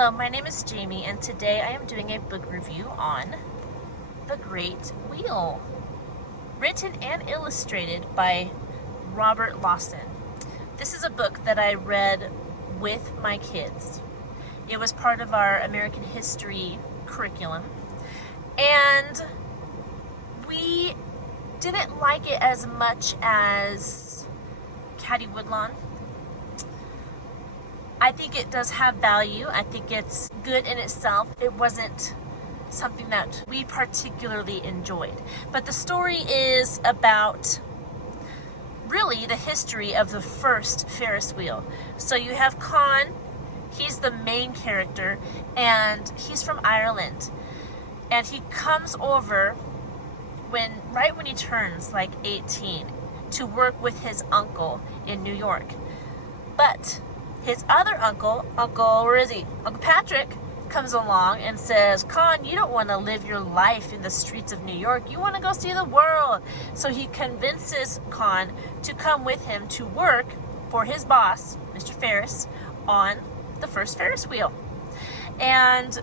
Hello, my name is Jamie, and today I am doing a book review on The Great Wheel, written and illustrated by Robert Lawson. This is a book that I read with my kids. It was part of our American history curriculum, and we didn't like it as much as Caddy Woodlawn. I think it does have value. I think it's good in itself. It wasn't something that we particularly enjoyed. But the story is about really the history of the first Ferris wheel. So you have Con, he's the main character, and he's from Ireland. And he comes over right when he turns like 18 to work with his uncle in New York. But his other uncle, where is he? Uncle Patrick comes along and says, Con, you don't want to live your life in the streets of New York. You want to go see the world. So he convinces Con to come with him to work for his boss, Mr. Ferris, on the first Ferris wheel. And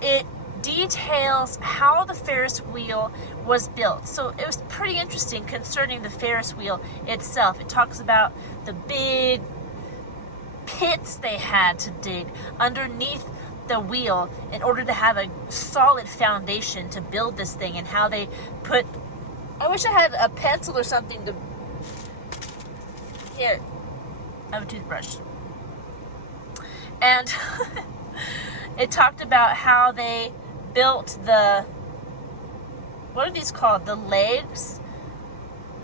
it details how the Ferris wheel was built. So it was pretty interesting concerning the Ferris wheel itself. It talks about the big pits they had to dig underneath the wheel in order to have a solid foundation to build this thing, and how they put, I wish I had a pencil or something to, here, I have a toothbrush. And it talked about how they built the, what are these called? The legs?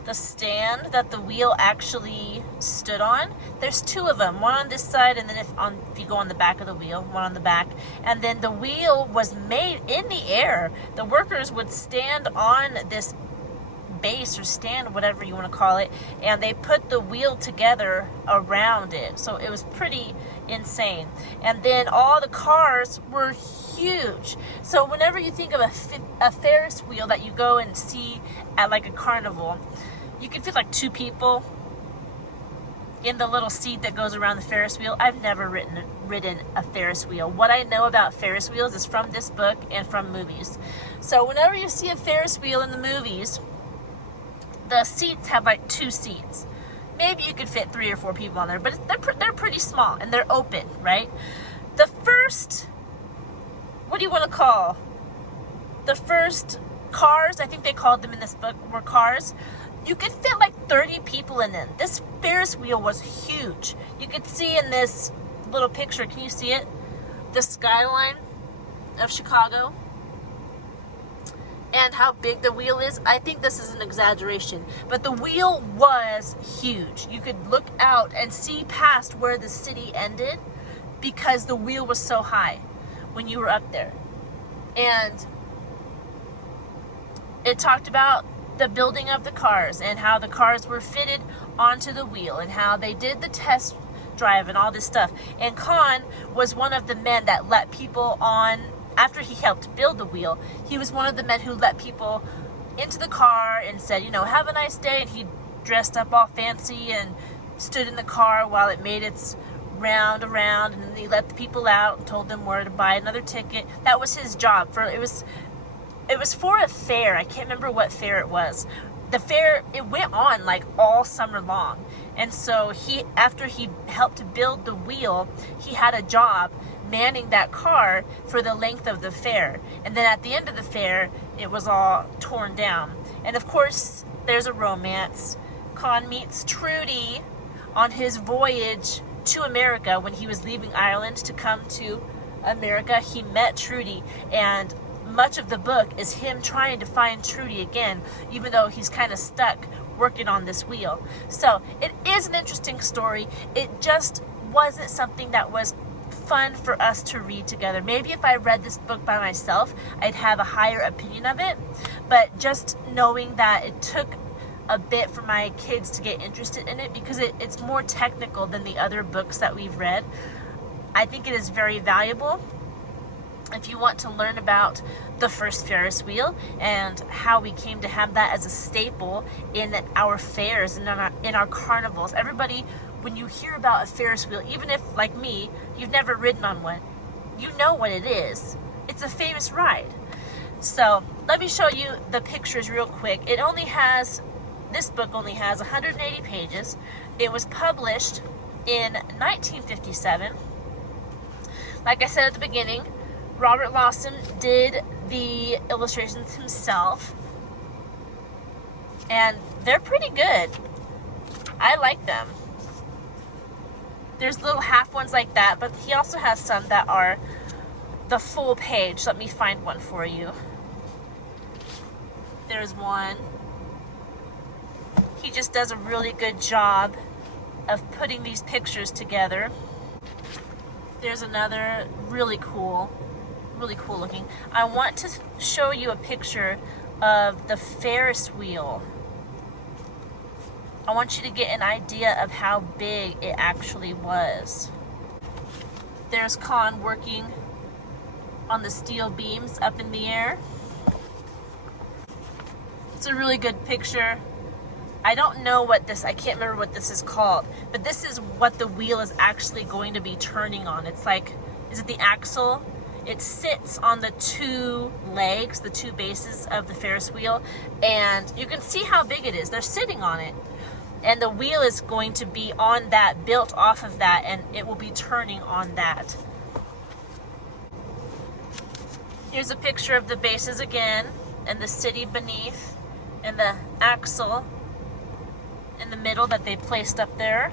The stand that the wheel actually stood on. There's two of them, one on this side, and then if you go on the back of the wheel, one on the back. And then the wheel was made in the air. The workers would stand on this base or stand, whatever you want to call it, and they put the wheel together around it. So it was pretty insane. And then all the cars were huge. So whenever you think of a Ferris wheel that you go and see at like a carnival, you can fit like two people in the little seat that goes around the Ferris wheel. I've never ridden a Ferris wheel. What I know about Ferris wheels is from this book and from movies. So whenever you see a Ferris wheel in the movies, the seats have like two seats. Maybe you could fit 3 or 4 people on there, but they're pretty small and they're open, right? The first, what do you want to call? The first cars, I think they called them in this book, were cars. You could fit like 30 people in them. This Ferris wheel was huge. You could see in this little picture, can you see it? The skyline of Chicago and how big the wheel is. I think this is an exaggeration, but the wheel was huge. You could look out and see past where the city ended because the wheel was so high when you were up there. And it talked about the building of the cars and how the cars were fitted onto the wheel and how they did the test drive and all this stuff. And Con was one of the men that let people on, after he helped build the wheel, he was one of the men who let people into the car and said, you know, have a nice day. And he dressed up all fancy and stood in the car while it made its round around, and then he let the people out and told them where to buy another ticket. That was his job. It was for a fair. I can't remember what fair it was. The fair, it went on like all summer long. And so after he helped build the wheel, he had a job manning that car for the length of the fair. And then at the end of the fair, it was all torn down. And of course, there's a romance. Con meets Trudy on his voyage to America. When he was leaving Ireland to come to America, he met Trudy, and much of the book is him trying to find Trudy again, even though he's kind of stuck working on this wheel. So it is an interesting story. It just wasn't something that was fun for us to read together. Maybe if I read this book by myself, I'd have a higher opinion of it. But just knowing that it took a bit for my kids to get interested in it, because it's more technical than the other books that we've read, I think it is very valuable. If you want to learn about the first Ferris wheel and how we came to have that as a staple in our fairs and in our carnivals. Everybody, when you hear about a Ferris wheel, even if, like me, you've never ridden on one, you know what it is. It's a famous ride. So let me show you the pictures real quick. This book only has 180 pages. It was published in 1957. Like I said at the beginning, Robert Lawson did the illustrations himself, and they're pretty good. I like them. There's little half ones like that, but he also has some that are the full page. Let me find one for you. There's one. He just does a really good job of putting these pictures together. There's another really cool looking. I want to show you a picture of the Ferris wheel. I want you to get an idea of how big it actually was. There's Con working on the steel beams up in the air. It's a really good picture. I don't know I can't remember what this is called, but this is what the wheel is actually going to be turning on. It's like, is it the axle? It sits on the two legs, the two bases of the Ferris wheel, and you can see how big it is. They're sitting on it, and the wheel is going to be on that, built off of that, and it will be turning on that. Here's a picture of the bases again, and the city beneath, and the axle in the middle that they placed up there,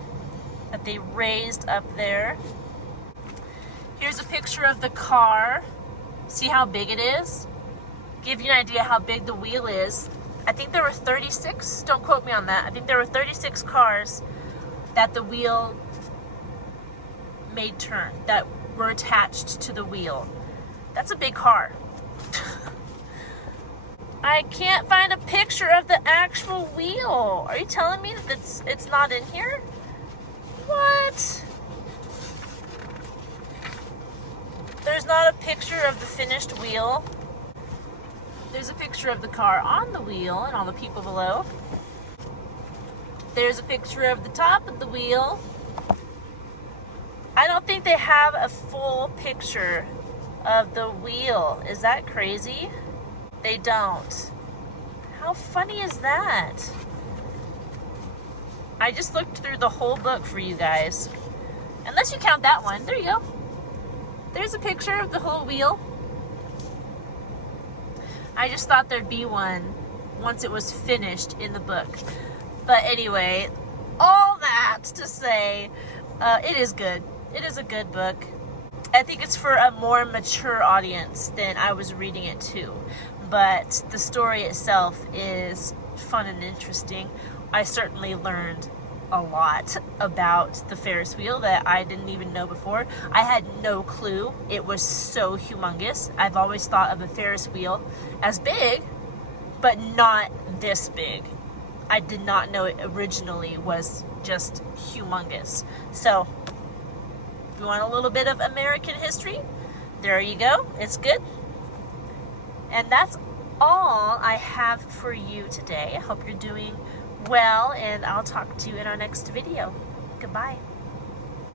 that they raised up there. Here's a picture of the car. See how big it is? Give you an idea how big the wheel is. I think there were 36, don't quote me on that. I think there were 36 cars that the wheel made turn, that were attached to the wheel. That's a big car. I can't find a picture of the actual wheel. Are you telling me that it's not in here? What? There's not a picture of the finished wheel. There's a picture of the car on the wheel and all the people below. There's a picture of the top of the wheel. I don't think they have a full picture of the wheel. Is that crazy? They don't. How funny is that? I just looked through the whole book for you guys. Unless you count that one. There you go. There's a picture of the whole wheel. I just thought there'd be one once it was finished in the book. But anyway, all that to say, it is good. It is a good book. I think it's for a more mature audience than I was reading it to. But the story itself is fun and interesting. I certainly learned a lot about the Ferris wheel that I didn't even know before. I had no clue it was so humongous. I've always thought of a Ferris wheel as big, but not this big. I did not know it originally was just humongous. So, if you want a little bit of American history, there you go. It's good. And that's all I have for you today. I hope you're doing well, and I'll talk to you in our next video. Goodbye.